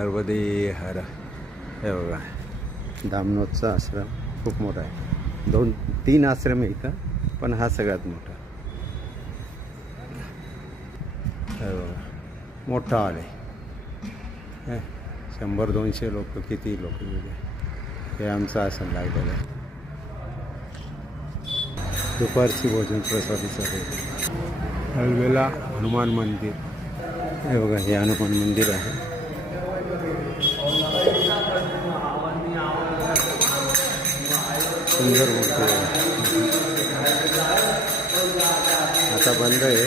नर्मदे हर. हे बघा दामनोदचा आश्रम खूप मोठा आहे. 2-3 आश्रम आहे इथं, पण हा सगळ्यात मोठा. हे बघा मोठा हॉल आहे. 100-200 लोक, किती लोक गेले. हे आमचं आसन लागलेलं आहे. दुपारची भोजन प्रसादी चालू. हलवेला हनुमान मंदिर. हे बघा हे हनुमान मंदिर आहे. सुंदर मूर्ती आहे. आता बंद आहे.